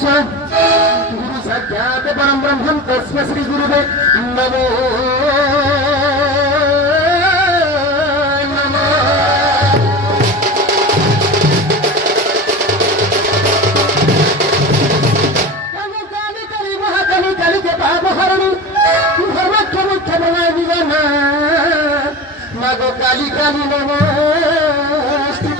गुरु साक्षात् परं ब्रह्मं तस्मै श्री गुरुवे नमो मागो काली काली नमस्ते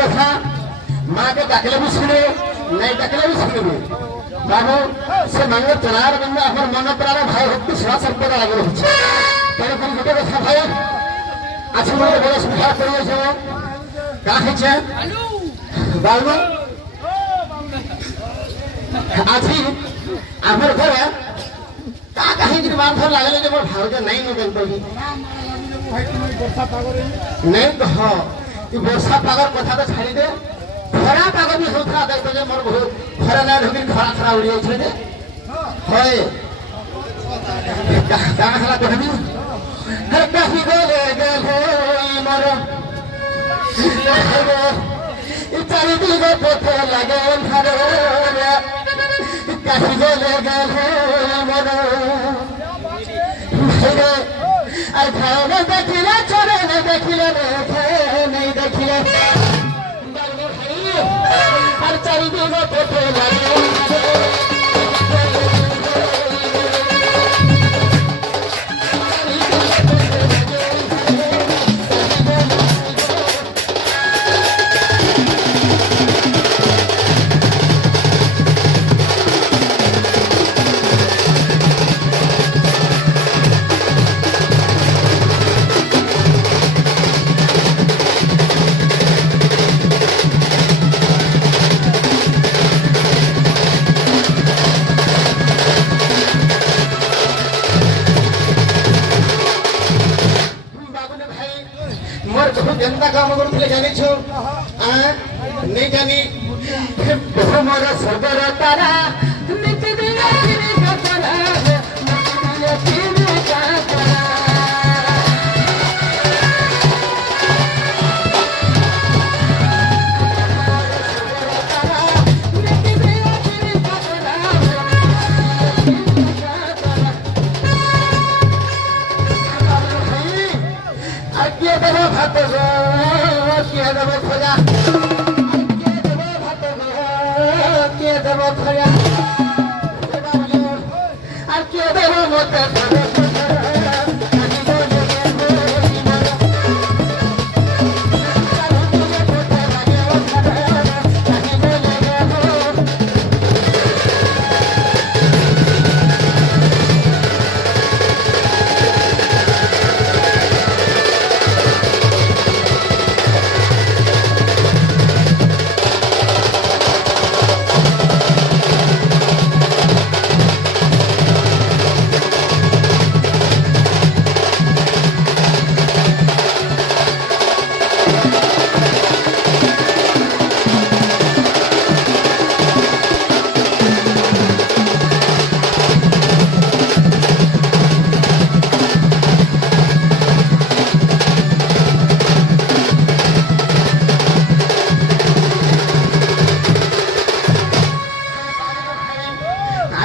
কথা মাকে ডাকলে भी শুনে नहीं ডাকলে भी শুনবে বাবু সে মাঙ্গের চলার জন্য আমার মন প্রাণ ভাই ভক্তি সেবা সম্পদ লাগলো হচ্ছে তেরকম গোটে কথা ভাই আছে মনে বড় সুবিধা করিয়েছে কা হচ্ছে বাবু আজি আমার ঘরে কা কাহিনী বার ধর লাগলে যে মোর ভাউজ নাই নো দেখবি नहीं तो हाँ वर्षा पागर कथा तो छाड़ी दे खरा पाग भी होता देखते जे मोर बहुत खरा ना ढुकी खरा खरा उड़ी जाय छे होय का हला कहबी हर कहि गेले गेल होई मोर ई चारि दिगे पथे लागे अंधारे कहि गेले गेल होई मोर हेरे আর ভাও না দেখিলে চলে না দেখিলে नहीं देखिले আর চারিদিক পথে লাগে काम करते जानी छो नहीं जानी मोर सदर तारा नित दिन का तारा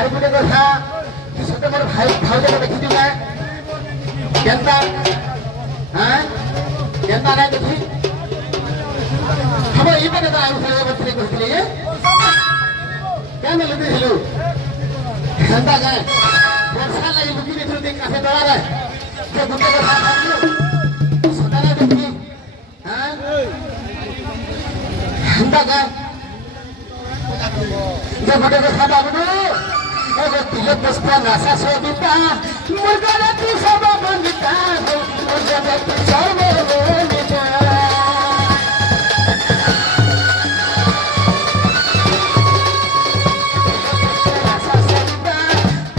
আর গোটে কথা সতে মোর ভাই ভাউজকে দেখিছি না কেনতা হ্যাঁ কেনতা না দেখি হব এই পাকে তো আউ ফেলে বসলে কইছিলে যে কেন লুকিছিলু কেনতা গায় বর্ষা লাগি লুকি দিছিল দেখ কাছে দড়ারে যে গোটে কথা ভাবলু সতে না দেখি হ্যাঁ কেনতা গায় যে গোটে কথা বাবু এগো তিলক পুষ্পা নাসা সবিতা মুরগারে তু সব বন্দিতা ও জগত সর্বে বন্দিতা নাসা সবিতা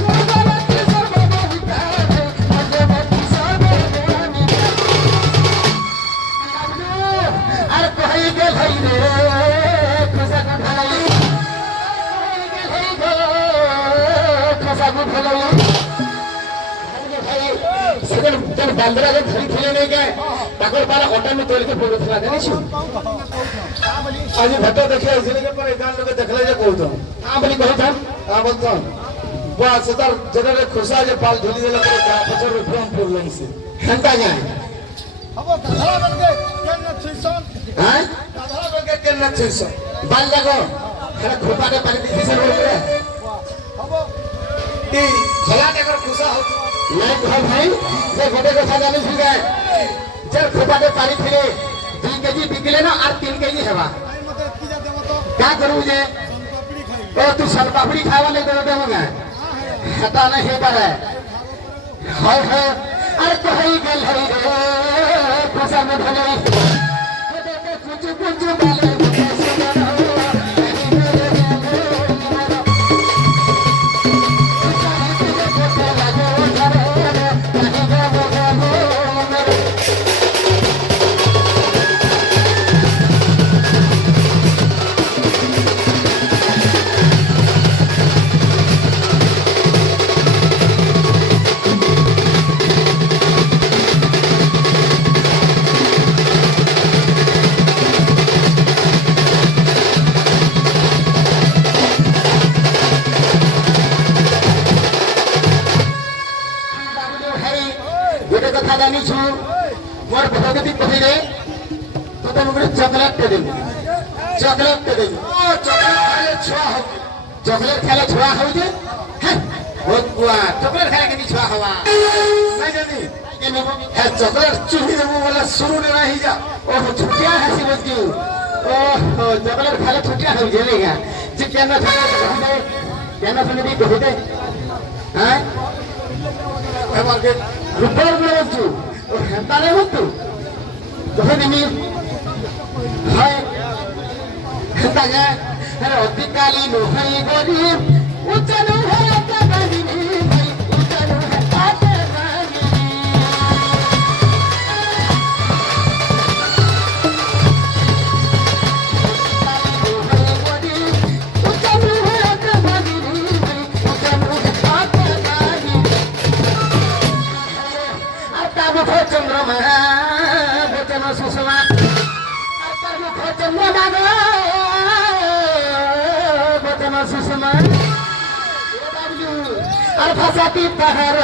মুরগারে তু সব বন্দিতা ও জগত সর্বে বন্দিতা আর কই গেল হই রে খুশা ঢালাই বান্দরাকে ধরি ଥିଲେ নেই কে তাকর পারা অটামি তোলকে পড়ুଥିଲା জানিছু আজি ভেট দেখি আইছিলে যে পরে গান লোকে দেখলে যে কହୁত তা বলি কହୁতাম তা বলতাম বাস তার যেটারে খুশা যে পাল ঢুলি দেলে পরে গা পছর ফ্রম প্রবলেম সে হেনতা যায় হবো দাদা বলকে কেন ছইছন হ্যাঁ দাদা বলকে কেন ছইছন বাল লাগো হেলা খোপাকে পানি দিছিস বলরে হবো কি খলাটা কর খুশা হচ্ছে নাই কহ ভাই যে গোটে কথা জানিস গায় যে খোপাতে পানি ফিরে 2 কেজি বিকিলে না আর 3 কেজি হেবা क्या करू जे ओ तू सल पापड़ी खावा ले दे देगा हता नहीं है पर हाय हाय अरे तो है गल है रे फसा में भले कुछ कुछ बाले জানিছু মোর ভগতি কহিলে তোতে মুগরে চকলেট তে দেবি চকলেট তে দেবি ও চকলেট খাইলে ছোয়া হউ যে হ্যাঁ বহুত বুয়া চকলেট খাইলে কেনি ছোয়া হওয়া নাই জানি হ্যাঁ চকলেট চুহি দেবো বলে শুরু নে নাই যা ও ছুটিয়া হাসি বসকি ও চকলেট খাইলে ছুটিয়া হউ যে লেগা যে কেন ছুটিয়া কেন শুনবি কহিতে হ্যাঁ এবারে রূপর বলছু ও হেনতা রে হতু কহে দিমি হয় হেনতা গে আরে অতিকালি নহই গরিব উচ্চারু হয় কাবাদিনি ভাই উচ্চারু হয় কাবাদিনি উচ্চারু হয় কাবাদিনি ভাই উচ্চারু হয় কাবাদিনি মুখ চন্দ্রমা বচন সুষমা তার মুখ চন্দ্রমা বচন সুষমা আর ভাষাটি তাহার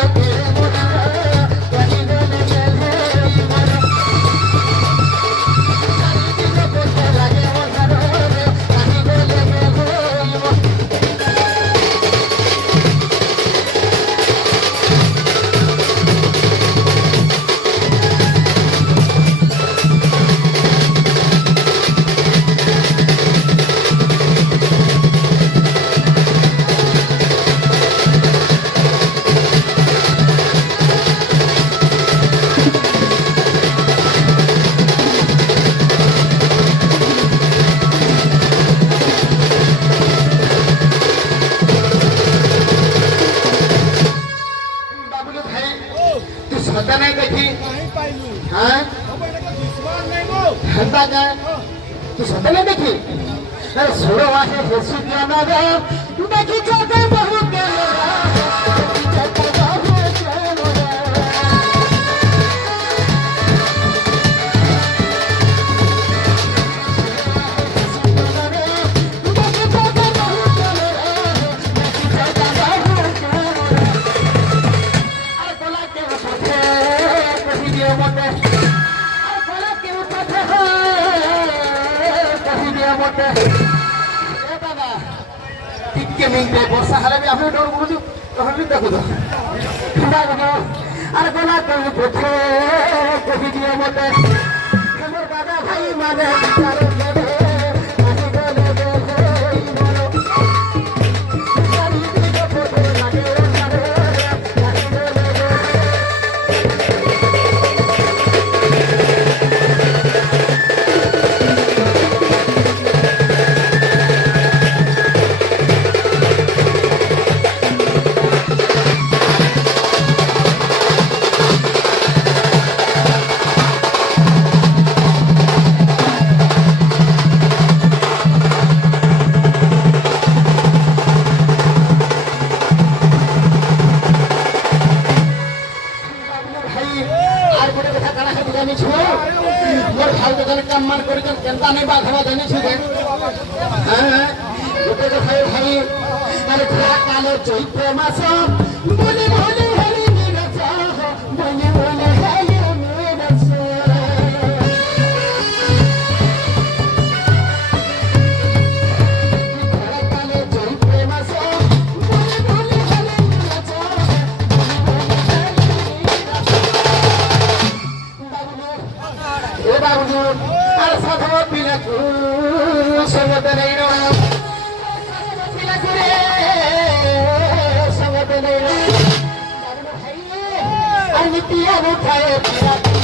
तू सत नहीं देखी अरे सुरो आहे हेसु ज्ञान रे देखी जग बहु के মতে এ বাবা টিকে মিনতে বর্ষা হলে বি আপনি ডর বুঝু তখন বি দেখো বাবু আর গোলা তুমি পথে কহি দিয়ে মতে আমার দাদা ভাই মানে বিচার করে আজি গলে কাম করেছেন কেনতা নেই বা খাওয়া জানিস হ্যাঁ গোটে কথা ভাই আরে খরা কালে চৈত্র মাস বলে বলে হরি নিরস বলে বলে হরি নিরস খরা কালে চৈত্র মাস বলে বলে হরি নিরস এ বাবু আর সাধু পিলাকু সবত নেই পিলাকু রে সবত নেই আর নিতিয়া উঠায় পিলাকু